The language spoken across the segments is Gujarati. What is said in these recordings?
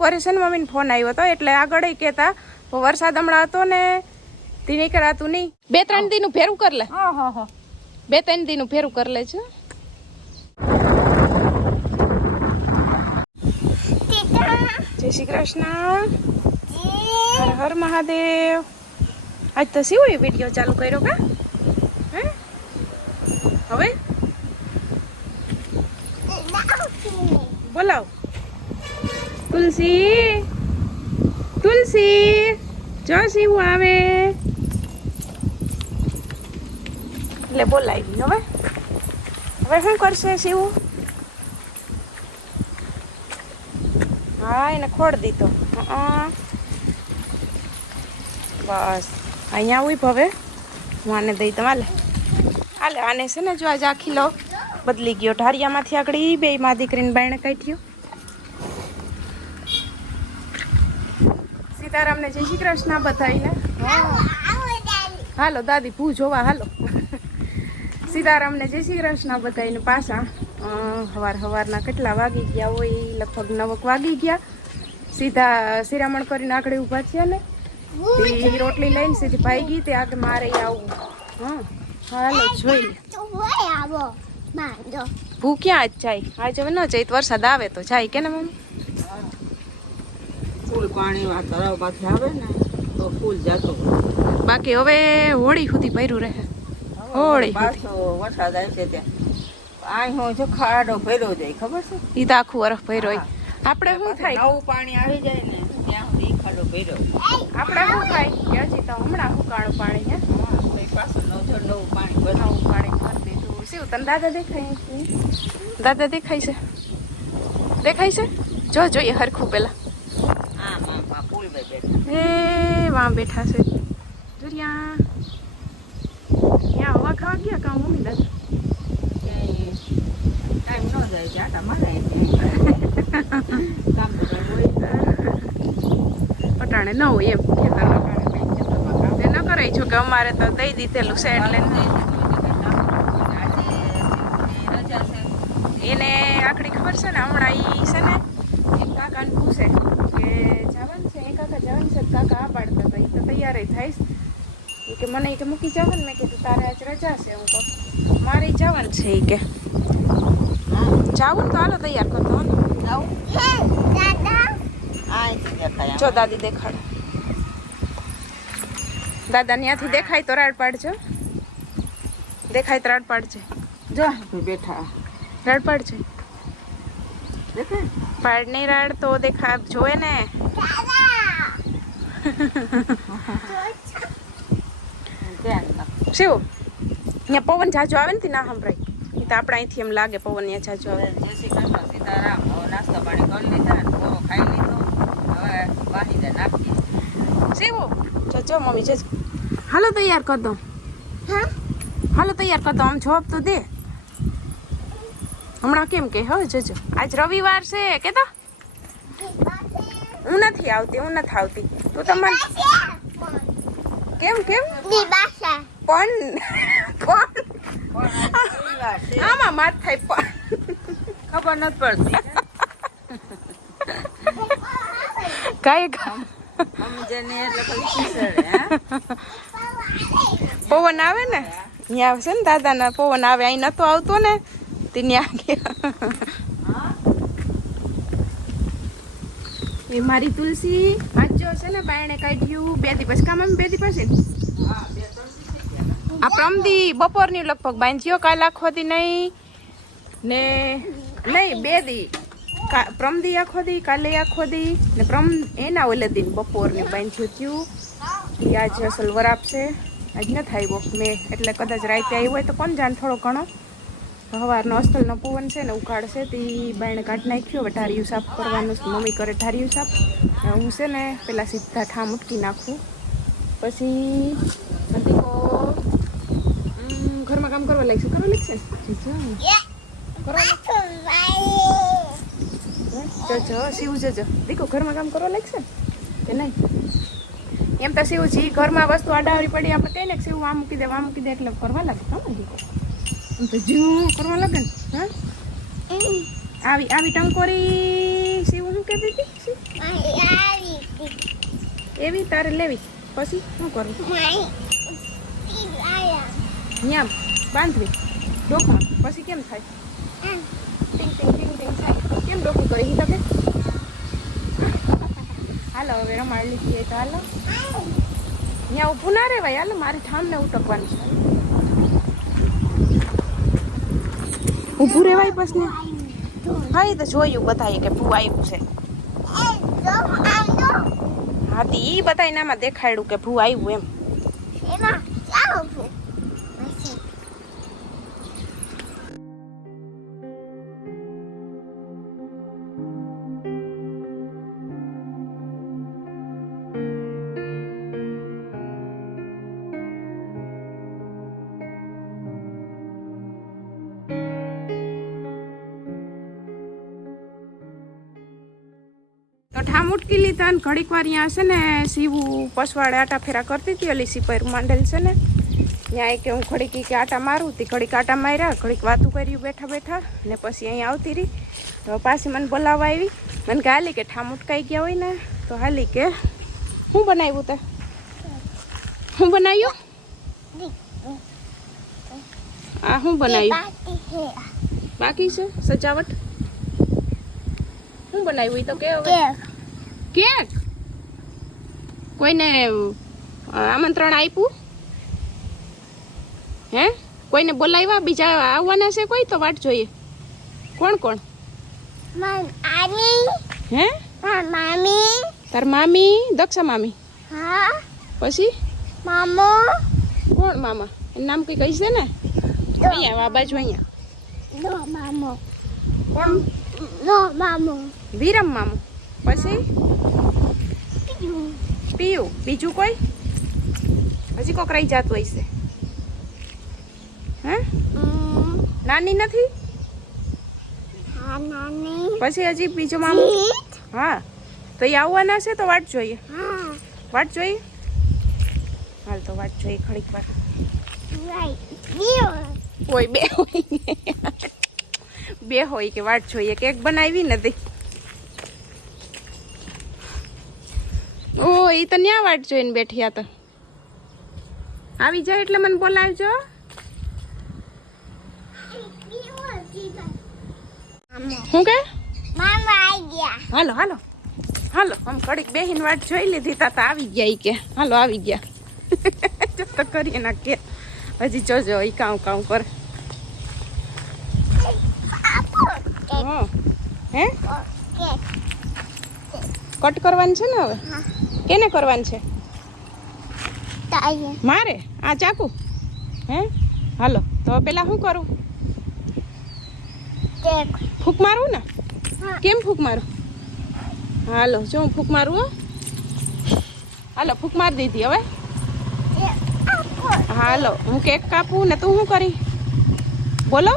બપોરે છે ને મમ્મીને ફોન આવ્યો હતો એટલે આગળ કહેતા વરસાદ હમણાં હતો ને તે નહીં કરાતું નહીં. બે ત્રણ દીનું ફેરું કર લે. હા હા હા. બે ત્રણ દીનું ફેરું કરી લેજો જય શ્રી કૃષ્ણ. હર હર મહાદેવ. આજ તો શિવ વીડિયો ચાલુ કર્યો કા? હે? હવે? બોલાવ. તુલસી તુલસી જો શિવ આવે. એટલે બોલાવી હવે. હવે શું કરશે શિવ? હા, એને ખોડ દીધો. બસ. અહીંયા આવું ભવે. હું આને દઈ દઉં. હાલે. હાલે, આને છે ને જો આજે આખી લો. બદલી ગયો. ઢારિયામાંથી આગળ એ બે માં દીકરીને બાયણે કાઢ્યો. સીતારામને જય શ્રી કૃષ્ણ બતાવીને હાલો દાદી ભૂ જોવા હાલો. સીતારામને જય શ્રી કૃષ્ણ બધાને પાછા. હવાર હવારના કેટલા વાગી ગયા હોય લગભગ નવક વાગી ગયા. સીધા શિરામણ કરીને આગળ ઊભા છે ને. તે રોટલી લઈને સીધી ભાઈ ગઈ તે આગળ મારે આવું. હા હાલો જોઈ ભૂ ક્યાં જ જાય? આજે ન જાય વરસાદ આવે તો જાય કે ને મમ્મી? ફૂલ પાણી આ તળાવમાંથી આવે ને તો ફૂલ જતો બાકી હવે હોળી સુધી ભર્યું રહે. હોળી પાછો વરસાદ આવશે ત્યાં. અહીં હું જો ખાડો ભર્યો જાય ખબર છે? ઈ તો આખું વરફ ભર્યો આપણે શું થાય? નવું પાણી આવી જાય ને ત્યાં સુધી ખાડો ભર્યો આપણે શું થાય? કે હજી તો હમણાં હુકાણું પાણી હે પછી પાછું નવું નવું પાણી ભરાય નવું પાણી ભરી દીધું. શિવ તને દાદા દેખાય છે? દાદા દેખાય છે? દેખાય છે? જો જોઈએ હરખું પેલા. એ, વાં બેઠા છે. દુરિયા. ત્યાં હવા ખાવા ગયા કાં મમ્મી દાદા? ટાઈમ ન જાય જાટા મારે કામ તો કંઈ ન હોય એમ. ન કરાય છો કે અમારે તો દઈ દીધેલું છે એટલે એને આખડી ખબર છે ને હમણાં એ છે ને એમ કાકાને પૂછે. જવાનું છે એ કાકા જવાનું છે કાકા આ પાડતા હતા એ તો તૈયાર થઈશ એ કે મને એ કે મૂકી જવાનું મેં કીધું તારે આજ રજા છે. હું તો મારે જવાનું છે. એ કે જાવું ને તો હાલો તૈયાર કરતો દેખાય જો દાદી દેખાડો. દાદા ત્યાંથી દેખાય તો રાડ પાડજો. દેખાય તો રાડ પાડજે. જો. બેઠા. રાડ પાડજે. પાડ પાડની રાડ તો દેખા જોવે ને. શિવ અહીંયા પવન જાજો આવે ને તે ના સંભળાય. એ તો આપણે અહીંથી એમ લાગે પવન અહીંયા જાજો આવે. જય શ્રી કૃષ્ણ સીતારામ. નાસ્તો પાણી કરી લીધા ને પોરો ખાઈ લીધો. હવે વાહીને નાખી શિવ જો જો મમ્મી જજો હાલો તૈયાર કર દો. હાલો તૈયાર કર દો. આમ જવાબ તો દે. હમણાં કેમ કે હો જજો આજ રવિવાર છે કે તો હું નથી આવતી હું નથી આવતી. તું તમારે કેમ કેમ? પણ પણ આમાં માત થાય પણ. ખબર નથી પડતી. કાંઈ પવન આવે ને? ત્યાં આવશે ને દાદાના પવન આવે અહીં નતો આવતો ને તે ત્યાં ગયા. એ મારી તુલસી જો છે ને, બાયણે કાઢ્યું બે દિવસ કામ દિવસ છે બે ત્રણ દી થઈ ગયા આ પ્રમદી બપોરની લગભગ બાંધ્યો કાલ આખો દી નહીં. ને નહીં બે દી. પ્રમદી આખો દી, કાલે આખો દી. ને પ્રમ, એના ઓલે દિન બપોરને બાંધ્યું થયું. એ આજે અસલ વરાપ છે. આજ નથી આવ્યો મેં. એટલે કદાચ રાતે આવ્યો હોય તો કોણ જાણ થોડો ઘણો. સવારનો અસ્તલનો પવન છે ને ઉકાળશે, તે બાયણે કાઢ નાખ્યો. હવે ઠારિયું સાફ કરવાનું છે. મમ્મી કરે ઠારિયું સાફ. હું છે ને પેલા સીધા ઠામ ઉટકી નાખું. પછી દીકો ઘરમાં કામ કરવા લાગશે? કરવા લાગશે? જજો શિવ જજો. દીકો ઘરમાં કામ કરવા લાગશે? કે નહીં? એમ તો શિવજી ઘરમાં વસ્તુ આડાવરી પડી, આપણે કહીને શિવ આ મૂકી દે આ મૂકી દે, એટલે કરવા લાગે. તમે દીકો તો જીવ કરવા લાગે ને, હા? આવી આવી ટંકોરી સીવું શું કહેતી હતી? એવી તારે લેવી. પછી શું કરવું? ત્યાં બાંધવી. ડોકમાં. પછી કેમ થાય? કેમ ડોકું કરી? તકે? હાલો, હવે રમાડી લીધી તો હાલો. ત્યાં ઊભું ના રહેવાય હાલો, મારી ઠામને ઉટકવાનું છે. ઊભું રહેવાય બસ ને હા એ તો જોયું બતાવીએ કે ભૂ આવ્યું છે. હા તે એ બતાવીને આમાં દેખાડ્યું કે ભૂ આવ્યું એમ. તો ઠામ ઉટકી લીધા ને ઘડીક વાર અહીંયા છે ને સીવું પસવાડે આટા ફેરા કરતી હતી, અલી સિપાઈ માંડેલ છે ને. ત્યાં એક હું ઘડીક કે આટા મારું, તી ઘડીક આટા માર્યા, ઘડીક વાતું કર્યું બેઠા બેઠા, ને પછી અહીંયા આવતી રહી. તો પાછી મને બોલાવવા આવી. મને કે, હાલી કે ઠામ ઉટકાઈ ગયા હોય ને, તો હાલી કે શું બનાવ્યું તે? શું બનાવ્યું? આ શું બનાવ્યું? બાકી છે? સજાવટ? શું બનાવ્યું તો કે હવે? કેક કોઈને આમંત્રણ આપ્યું? હે? કોઈને બોલાવ્યા? બીજા આવવાના છે કોઈ? તો વાટ જોઈએ. કોણ કોણ? હે? મામી. તાર મામી દક્ષા મામી. હા. પછી? કોણ મામા? એનું નામ કઈ કહીશ ને? અહીંયા આ બાજુ અહીંયા. કોણ વિરમ મામુ. પછી? પીયું. બીજું કોઈ? હજી કોક રહી જાતું હશે. હે? નાની નથી? પછી હજી બીજો મામો? હા. તો એ આવવાના છે તો વાટ જોઈએ. વાટ જોઈએ? હાલ તો વાટ જોઈએ ખડીક વાર. કોઈ બે હોય. બે હોય કે વાટ જોઈએ. કેક બનાવી નથી. ઓ એ તો ન્યા વાટ જોઈને બેઠ્યા તો. આવી જાય એટલે મને બોલાવજો. શું કે? હાલો હાલો. હાલો આમ કડીક બેહીન વાટ જોઈ લીધી તા તો આવી ગયા ઈ કે. હાલો આવી ગયા. તો કરીએ ના કે. હજી જોજો ઈ કાઉ કાઉ કરે. હા. હે? કટ કરવાનું છે ને હવે? કેને કરવાનું છે? મારે? આ ચાકુ? હે? હાલો તો પેલા શું કરું? ફૂક મારું ને? કેમ ફૂક મારું? હાલો જો હું ફૂક મારું હો. હાલો ફૂક મારી દીધી હવે. હાલો હું કેક કાપું ને તું શું કરી? બોલો.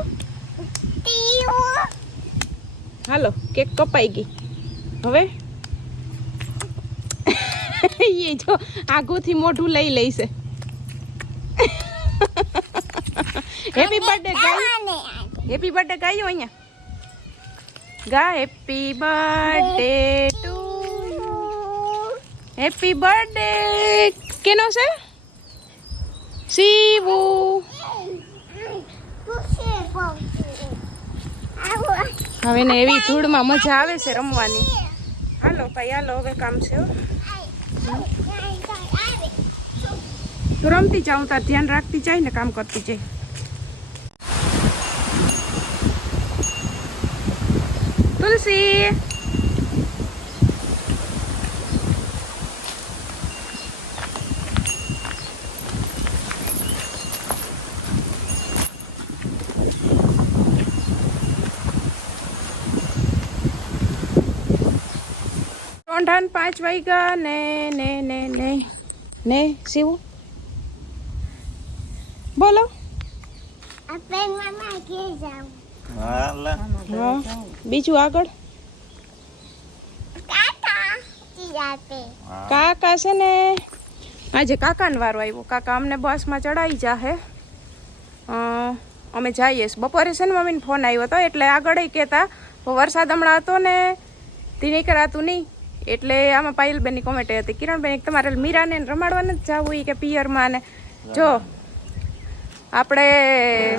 હાલો કેક કપાઈ ગઈ. હવે? એ જો આગોથી મોઢું લઈ લઈશે. હેપી બર્થડે ગાય હેપી બર્થડે ગાયો અહીંયા. ગા happy birthday to happy birthday કેનો છે? શિવુ હવે ને એવી ધૂળમાં મજા આવે છે રમવાની. હાલો ભાઈ હાલો હવે કામ છે. તું રમતી જાઉં તાર ધ્યાન રાખતી જાય ને કામ કરતી જાય તુલસી રોંઢાન પાંચ વાગ્યા ને ને ને ને ને શિવ? બોલો. હાલે. બીજું આગળ? કાકા છે ને આજે કાકાનો વારો આવ્યો. કાકા અમને બસમાં ચડાવી જાહે. અમે જઈએ. બપોરે છે ને મમ્મીને ફોન આવ્યો હતો એટલે આગળ કહેતા વરસાદ હમણાં હતો ને તે નીકળાતું નહીં. એટલે આમાં પાયલબેનની કોમેન્ટ હતી, કિરણબેન તમારે મીરાને રમાડવા નથી જવું કે પિયરમાં ને જો, આપણે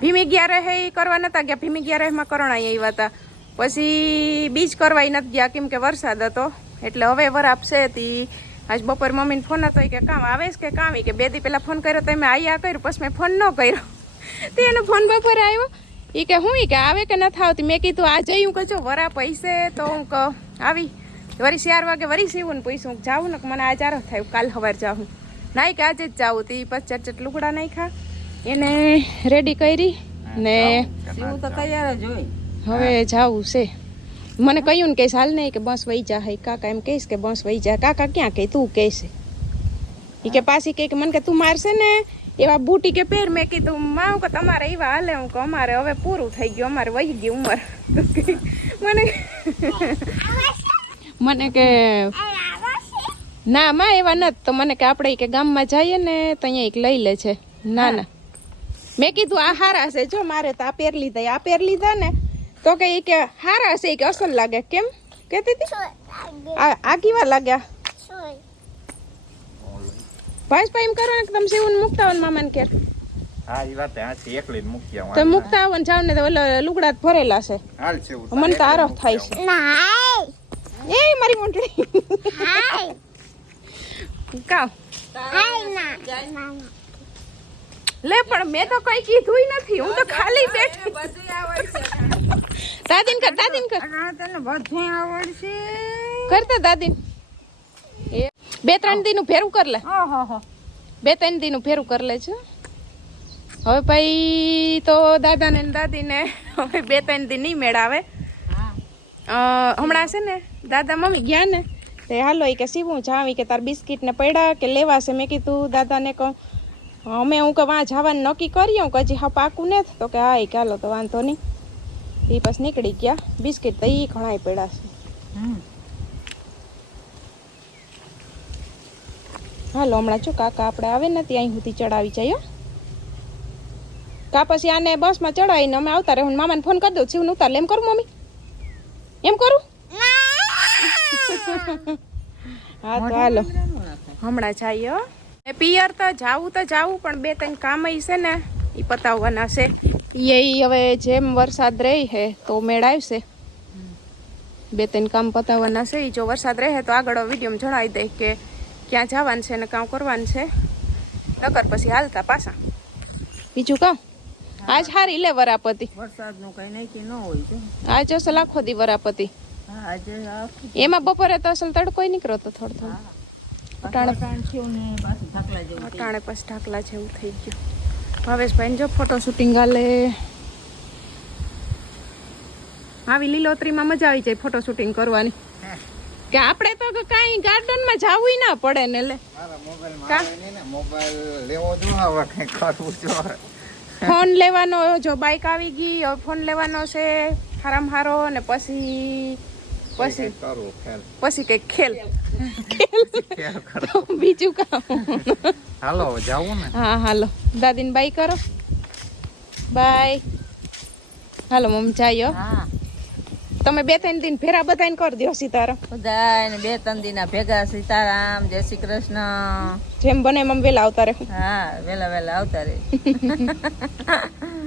ભીમી ગયા રહે એ કરવા નતા ગયા, ભીમી ગયા રહેમાં કરોણા આવ્યા હતા. પછી બીજ કરવા નથી ગયા, કેમ કે વરસાદ હતો, એટલે હવે વર આપશે તી આજ બપોર મમ્મીને ફોન હતો કે, કામ આવે કે કામ? કે, બે દી પહેલાં ફોન કર્યો તો મેં આયા કર્યું, પછી મેં ફોન ન કર્યો. તે એનો ફોન બપોરે આવ્યો. એ કે, હું કે, આવે કે નથી આવતી? મેં કીધું, આ જઈ હું કહું વરા પૈસે તો હું ક આવી. વરી ચાર વાગે વરી સીવું ને પૈસું હું જાઉં ને કે મને આ ચારો થાય કાલ સવાર જાઉં. નાઈ કે આજે જ જાઉં તી પછી ચટ ચટ લુગડા નાખ્યા એને રેડી કરી ને સીવું તો તૈયાર જ હોય. હવે જાવું છે. મને કહ્યું ને કહીશ હાલ નહીં કે બસ વહી જા હે કાકા એમ કહીશ કે બસ વહી જા. કાકા ક્યાં કહે તું કહેશે? એ કે પાછી કે મને કે તું મારશે ને એવા બૂટી કે પેર મેં કીધું માં કે તમારે એવા હાલે હું કે અમારે હવે પૂરું થઈ ગયું અમારે વહી ગયું ઉંમર. મને મને કે ના માં એવા નથી. તો મને કે આપણે કે ગામમાં જઈએ ને તો અહીંયા એક લઈ લે છે. ના ના. મેં કીધું આ હારા છે. જો મારે તો આ પેર લીધા આ પેર લીધા ને તો કે એ કે હારા છે એ કે અસલ લાગે. કેમ? કેતી હતી? આ કેવા લાગ્યા? ભાઈ ભાઈ એમ કરો ને કે તમે સેવન મુકતા હોય મામાને ઘેર. હા એ વાત આ છે. એકલી મૂકી તો આવવાનું. મૂકતા આવો ને જાવ ને તો ઓલા લુગડા જ ભરેલા છે. હાલ છે મને તો આરો થાય છે. એ મારી મોટડી કાવ લે પણ મેં તો કઈ કીધું નથી. હું તો ખાલી બેઠી. બધું આવડશે દાદીન કર દાદીન કર. આ તને બધું આવડશે. કરતા દાદીન. એ બે ત્રણ દીનું ફેરું કર લે. હો બે ત્રણ દીનું ફેરું કર લે છે હવે ભાઈ તો દાદાને ને દાદીને હવે બે ત્રણ દી નહીં મેળ આવે હા અ, હમણાં છે ને દાદા મમ્મી ગયા ને તે હાલો એ કે સીવું જાવી કે તાર બિસ્કિટ ને પડ્યા કે લેવાશે. મેં કીધું દાદાને કહું. અમે હું કે વાં જવાનું નક્કી કર્યું કે હજી હા પાકું ને તો કે હા એ કે હાલો તો વાંધો નહીં. એ બસ નીકળી ગયા. બિસ્કિટ તો ઈ ઘણા પડ્યા છે. હાલો હમણાં જો કાકા આપણે આવે ને ત્યાં સુધી ચડાવી જાય કા પછી આને બસમાં ચડાવીને અમે આવતા રહે હું મામાને ફોન કરી દઉં છું ઉતાર લેમ એમ કરું મમ્મી? એમ કરું? હા તો હાલો. હમણાં જઈએ હો. એ પિયર તો જાવું તો જાવું પણ બે ત્રણ કામ છે ને એ પતાવવાના છે. એ હવે જેમ વરસાદ રહી છે તો મેળ આવશે. બે ત્રણ કામ પતાવવાના છે ઈ જો વરસાદ રહે તો આગળ વીડિયો જણાવી દે કે ક્યાં જવાનું છે ને કામ કરવાનું છે. નકર પછી હાલતા પાછા. બીજું કામ આજ હારી લે વરાપતિ. વરસાદનું કઈ નક્કી ન હોય છે. આજ અસલ આખો દી વરાપતિ. હા આજે આખું એમાં બપોરે તો અસલ તડકોય નીકળ્યો તો થોડો થોડો. અટાણે પાછું ઢાકલા જેવું થઈ અટાણે પછી ઢાકલા જેવું થઈ ગયું. ભાવેશભાઈ જો ફોટો શૂટિંગ હાલે. આવી લીલોતરીમાં મજા આવી જાય ફોટો શૂટિંગ કરવાની. કે આપણે તો કાંઈ ગાર્ડનમાં જાવું ના પડે ને લે. મારા મોબાઈલમાં કા? આવે નહીં ને મોબાઈલ લેવો જો હવે કંઈ કરવું જો. ફોન લેવાનો જો બાઇક આવી ગઈ હવે ફોન લેવાનો છે હારામ હારો ને પછી પછી પછી કઈ ખેલ. બીજું કામ. હાલો જાવું ને? હા હાલો. દાદીને બાય કરો. બાય હાલો મમ્મી જાયો. હો. તમે બે ત્રણ દિન ફેરા બધાને કરી દો સીતારામ. બધાય બે ત્રણ દિન ભેગા સીતારામ જય શ્રી કૃષ્ણ. જેમ બને એમ વેલા આવતા રહે. હા વેલા વેલા આવતા રે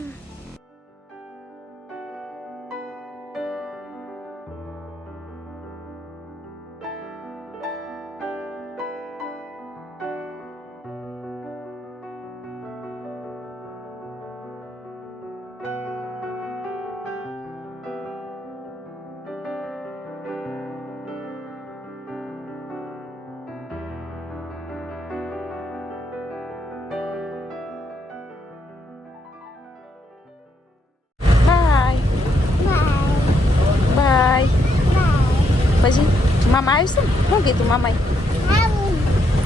કીધું મામાએ?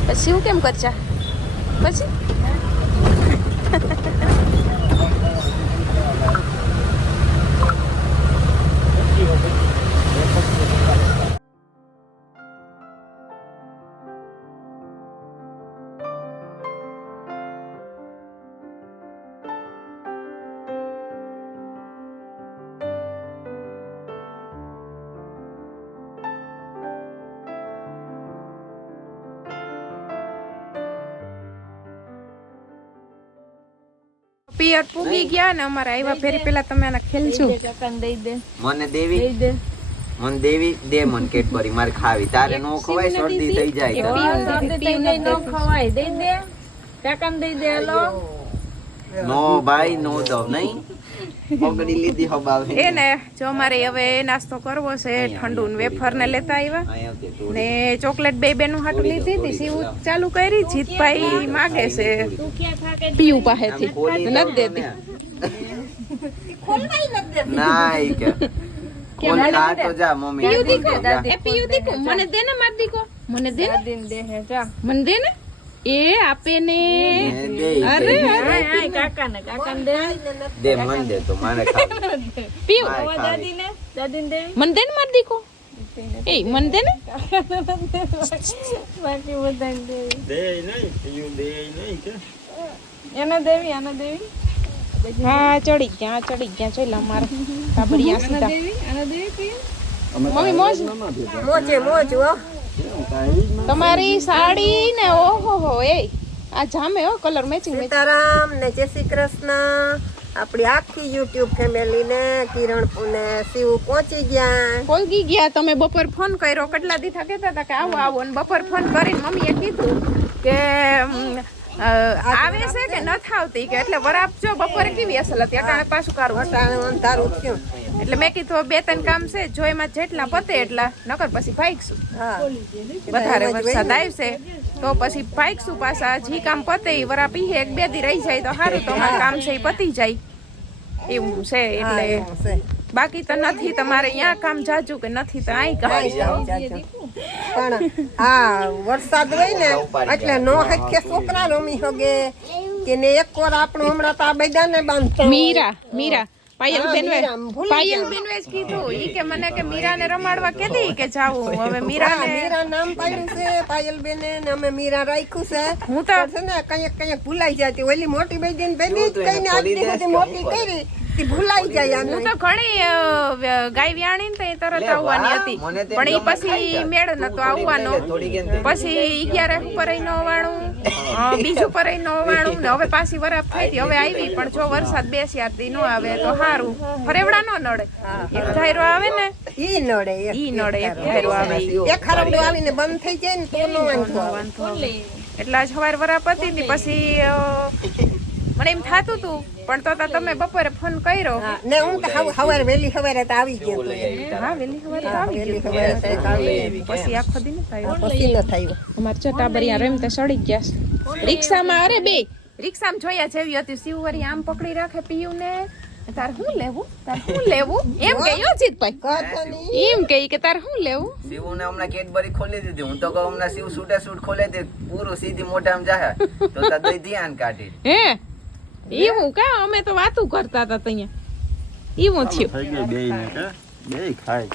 પછી હું કેમ કરચા પછી? પિયર પૂગી ગયા ને અમારે આવ્યા ફેરી પેલા તમે આના ખેલજો. દઈ દે. મને દેવી મન દેવી દે મન કેટબરી મારે ખાવી. તારે નો ખવાય શરદી થઈ જાય ખવાય. દઈ દે. કાકાને દઈ દે હાલો. નો ભાઈ નો દવ નહીં? પગડી લીધી હબાવે એ ને જો મારે હવે નાસ્તો કરવો છે ઠંડુ ને વેફર ને લેતા આવ્યા. ને ચોકલેટ બે બે નું હાટું લીધી હતી સીવું ચાલુ કરી જીતભાઈ માગે છે. પીવું પાસેથી નથી દેતી. ના કે. કોલ આ તો જા મમ્મી. પીયું દીકો એ પીયું દીકો મને દે ને માર દીકો. મને દે ને? દે હે જા. મને દે ને? એ આપે ને ને અરે કાકા ને કાકા કાકાને કાકાને દે. દે મન દે તો મારે ખાવી. પીવું. મારે ખાવી. દાદીને દાદીને દે. મન દે ને માર દીકો એ મન દે ને. બાકી બધા દે. એને દેવી આના દેવી? હા ચડી ગયા ચડી ગયા જોઈ લે મારે કાબડિયા સીધા. દેવી આને દેવી પીયું? મમ્મી મોજ. મોજે મોજ હો. તમારી સાડી ને ઓહો હો એ આ જામે હો કલર મેચિંગ સીતારામ ને જય શ્રી કૃષ્ણ. આપણી આખી યુટ્યુબ ફેમિલી ને કિરણ ને શિવ પહોંચી ગયા. પહોંચી ગયા. તમે બપોર ફોન કર્યો. કેટલા દી થા કહેતા હતા કે આવો આવો ને બપોર ફોન કરીને મમ્મીએ કીધું કે આવે છે કે નથી આવતી કે એટલે વરાપ જો બપોરે કેવી અસલ હતી? અટાણે પાછું કારું. અંધારું થયું. એટલે મેં કીધું બે ત્રણ કામ છે જો એમાં જેટલા પતે એટલા. નકર પછી ભાગશું. વધારે વરસાદ આવશે તો પછી ભાઈકશું પાછા. જી કામ પતે એ વરાપ ઈ એક બે દી રહી જાય તો સારું તો કામ છે એ પતી જાય. એવું છે એટલે. બાકી તો નથી તમારે અહીંયા કામ જાજુ કે નથી તો અહીં કામ. પણ હા વરસાદ હોય ને એટલે નો હકે છોકરા રમી હગે. કે ને એક વાર આપણું હમણાં તો આ બધાને બાંધતા. મીરા મીરા પાયલ બેનવે. પાયલ બેનવે જ કીધું ઈ કે મને કે મીરાને રમાડવા કેતી કે જાવું હવે મીરા મીરાને મીરા નામ પાડ્યું છે પાયલ બેને ને અમે મીરા રાખ્યું છે. હું તો છે ને કંઈક કંઈક ભૂલાઈ જતી ઓલી મોટી જ એને કઈને આજ ખોલી મોટી કરી. તી ભૂલાઈ જાય હું તો ઘણી ગાય વ્યાણી ને તરત આવવાની હતી પણ પછી મેળ નતો આવવાનો. પછી અગિયાર ઉપર નો વાણું બીજું પર નો વાણું ને હવે પાછી વરાપ થઈ હતી હવે આવી પણ જો વરસાદ બે ચાર દી નો આવે તો સારું ફરેવડા નો નડે એક ધાયરો આવે ને ઈ નડે. ઈ નડે એક ધાયરો આવે. એક હરવડો આવીને બંધ થઈ જાય ને તો નો વાંધો. એટલે આજ સવાર વરાપ હતી ને પછી મને એમ થાતું હતું પણ તો તમે બપોરે ફોન કર્યો. ને હું તો સવારે વહેલી સવારે તો આવી ગયો હા વહેલી સવારે તો આવી ગયું. પછી આખો દિન પછી ન થાય. અમાર ચટાબરિયા રેમ તો સડી ગયા છે. રિક્ષામાં અરે બે. રિક્ષામાં જોયા જેવી હતી. શિવવરી આમ પકડી રાખે પીયું ને તાર શું લેવું? તાર શું લેવું? એમ કે યો જીતભાઈ એમ કે કે તાર શું લેવું? શિવને હમણાં કેડબરી ખોલી દીધી. હું તો કહું હમણાં શિવ છૂટે છૂટ ખોલે દે પૂરું સીધી મોઢામાં જાહે. તો તાર દઈ ધ્યાન કાઢી. હે? એવું કા? અમે તો વાતું કરતા હતા ત્યાં. એવું થયું.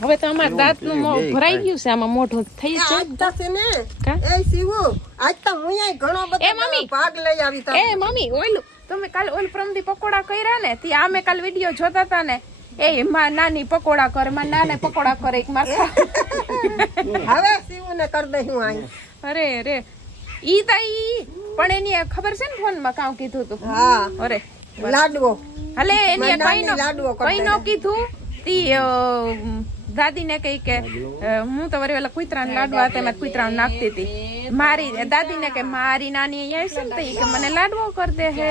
હવે તો અમાર દાંતનું ભરાઈ ગયું છે આમાં મોઢું થઈ છે. આજ છે ને? કા? એ શિવો આજ તો હું ઘણો એ મમ્મી. ભાગ લઈ આવી તા એ મમ્મી ઓલું. તમે કાલ ઓલ પ્રમદી પકોડા કર્યા ને તી આમે કાલ વિડિયો જોતા હતા ને. એ માં નાની પકોડા કરમાં નાને પકોડા કરે એક માર હવે શિવ ને કર દઈ હું અહીં અરે રે ઈ તા ઈ. પણ એની ખબર છે ને ફોનમાં કાઉ કીધું તું હા. અરે લાડવો. હલે એની કઈ નો કીધું? તી દાદીને કહી કે હું તો વરી ઓલા કુતરાને લાડવા હતા એમાં કુતરા નાખતી હતી. મારી દાદીને કે મારી નાની અહીંયા છે ને તો કે મને લાડવો કર દે હે.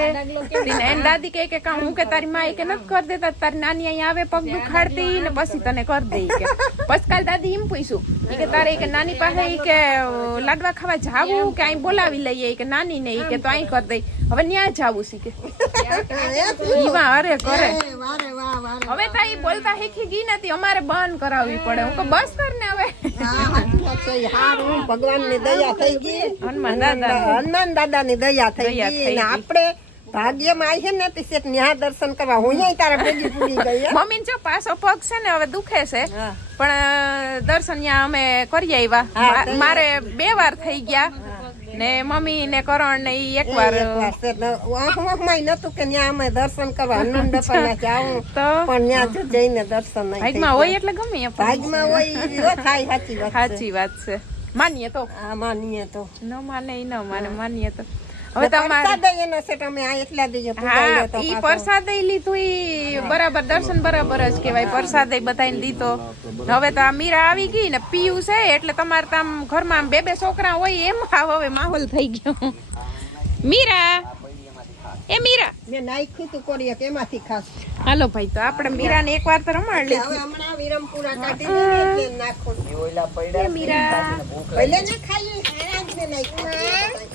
એને દાદી કહે કે કા હું કે તારી માં કે નથી કર દેતા? તારી નાની અહીંયા આવે પગ દુખાડતી ને પછી તને કર દે કે. પછી કાલ દાદી એમ પૂછ્યું કે તારે કે નાની પાસે કે લાડવા ખાવા જાવું? કે અહીં બોલાવી લઈએ કે નાની ને કે તો અહીં કર દઈ હવે ન્યા જાવું શીખે ઈવા અરે કરે. હવે તો ઈ બોલતા શીખી ગઈ નથી અમારે બંધ કરાવવી પડે. હું કહું બસ કર ને હવે. ભગવાનની દયા થઈ ગઈ. હનુમાન દાદા હનુમાન દાદા ની દયા થઈ ગઈ. ને આપણે ભાગ્યમાં આવી છે ને તે શેઠ ન્યા દર્શન કરવા. હું અહીં તારા ભેગી પૂરી ગઈ મમ્મી જો પાછો પગ છે ને હવે દુખે છે. પણ દર્શન ન્યા અમે કરી આવ્યા. મારે બે વાર થઈ ગયા. ને મમ્મી ને કરણ ને ઈ એક વાર એકવાર આંખ આંખમાંય નતું કે ન્યા અમે દર્શન કરવા બાપાના જાઉં. તો? પણ ન્યા જો જઈને દર્શન નહીં ભાગમાં હોય એટલે ગમે. ભાગમાં હોય થાય સાચી વાત સાચી વાત છે. માનીએ તો. હા માનીએ તો. ન માને ન માને માનીએ તો. હવે તમારે પ્રસાદ એનો સેટ અમે આ એટલા દઈએ હા ઈ પાછો. પ્રસાદ લીધું ઈ બરાબર દર્શન બરાબર જ કહેવાય પ્રસાદ બધાને દીધો. હવે તો આ મીરા આવી ગઈ ને પીયું છે એટલે તમારે તો ઘરમાં બે બે છોકરા હોય એમ હવે માહોલ થઈ ગયો. મીરા એ મીરા. મેં નાખ્યું તું કોરિયા એમાંથી ખાસ. હાલો ભાઈ તો આપણે મીરાને એકવાર તો રમાડ હવે લીધી હમણાં વિરમપુરા કાઢી દઈએ એટલે નાખો. એ ઓલા પડ્યા મીરા. પહેલા ને ખાઈ હેરાન ને નાખ્યું.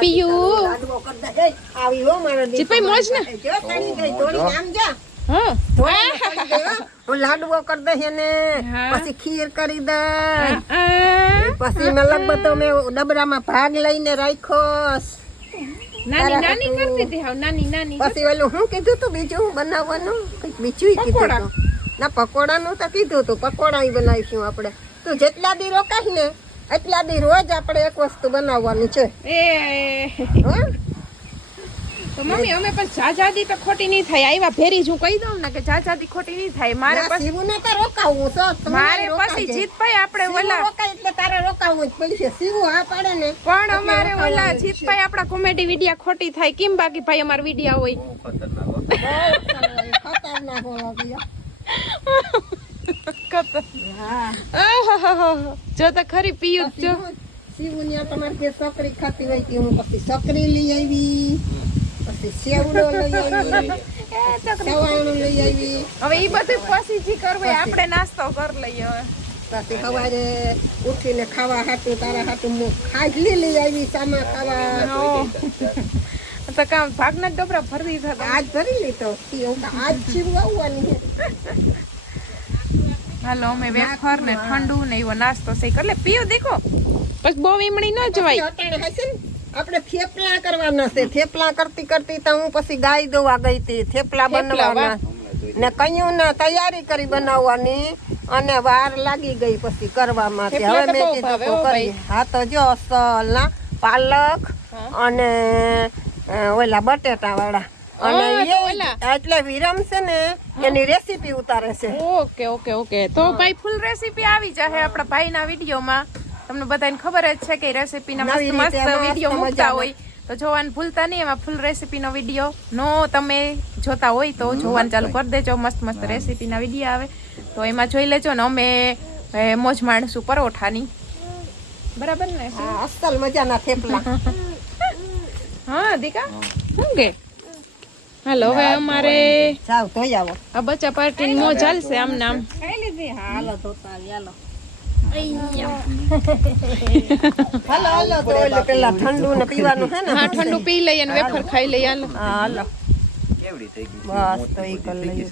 પિયુ. લાડવો કર દે. હે, આવી હો મારો જીતભાઈ મોજ ને? જો ચડી ગઈ, દોડીને આમ જા. હા દોડીને ચડી ગઈ, હો. હું લાડવો કર દે એને. હા. પછી ખીર કરી દે. પછી મેં લગભગ તો મેં ડબરામાં ભાગ લઈને રાખ્યો નાની નાની કરતી હતી હાવ નાની નાની. પછી ઓલું હું કીધું તું? બીજું બનાવવાનું? કંઈક બીજું કીધું ના પકોડાનું તો કીધું તું. પકોડા બનાવીશું આપણે. તું જેટલા દી રોકાશ ને એટલા દી રોજ આપણે એક વસ્તુ બનાવવાની છે. એ હો? તો મમ્મી અમે પણ જાજાદી તો ખોટી નહીં થાય. આવ્યા ફેરી જ હું કહી દઉં ને કે જાજાદી ખોટી નહીં થાય. મારે ના, પછી શિવુને તો રોકાવું તો મારે. પછી જીતભાઈ આપણે ઓલા રોકાય એટલે તારે રોકાવવું જ પડશે. શિવું હા પાડે ને પણ અમારે ઓલા જીતભાઈ આપણા કોમેડી વિડિયા ખોટી થાય. કેમ બાકી ભાઈ અમાર વિડિયા હોય? ખતરનાક ખતરનાક ઓલો ગયો. હા આહાહાહા. જો તો ખરી પીયું જો. સીવુનિયા તમારે જે સકરી ખાતી હોય તે હું પછી સકરી લઈ આવી. પછી સેવડો લઈ આવી. સવાણું લઈ આવી. હવે ઈ બધું પછી જી કરવું આપણે નાસ્તો કર લઈએ હવે. પછી સવારે ઉઠીને ખાવા હાટું તારા હાટું હું ખાજલી લઈ આવી સામા ખાવા. તો કામ ભાગના ડબરા ભરી થતા આજ ભરી લીધો. આજ શિવું આવવાની હાલો અમે વેફર ને ઠંડુ ને એવો નાસ્તો છે. એટલે પીઓ દેખો. પછી બહુ વીમણી ન જવાય. આપણે થેપલા કરવાના છે. થેપલા કરતી કરતી તો હું પછી ગાય દોવા ગઈ હતી. થેપલા બનાવવાના. ને કયું ને તૈયારી કરી બનાવવાની અને વાર લાગી ગઈ પછી કરવામાં માટે. હવે મેં કીધું કરી હા તો જો અસલ ના પાલક અને ઓલા બટેટા વાળા અને. એટલે વિરમ છે ને એની રેસીપી ઉતારે છે. Okay okay okay. તો ભાઈ ફૂલ રેસીપી આવી જશે આપણા ભાઈના વિડીયોમાં. તમને બધાને ખબર જ છે કે રેસીપીના મસ્ત મસ્ત મસ્ત વીડિયો મૂકતા હોય. તો જોવાનું ભૂલતા નહીં એમાં ફૂલ રેસીપીનો વીડિયો. નો તમે જોતા હોય તો જોવાનું ચાલુ કરી દેજો. મસ્ત મસ્ત રેસીપીના વીડિયો આવે. તો એમાં જોઈ લેજો ને અમે મોજ માણશું પરોઠાની. બરાબર ને હા અસલ મજાના થેપલા. હા દીકા? શું કે? હાલો હવે અમારે જાવ તો આવો. આ બચ્ચા પાર્ટી મોજ ચાલશે આમ નામ. હાલો હાલો. હાલો હાલો તો પેલા ઠંડુ ને પીવાનું છે ને હા ઠંડુ પી લઈએ અને વેફર ખાઈ લઈએ હાલો. હાલો. કેવડી થઈ ગઈ બસ તો ઈ કરી લઈએ.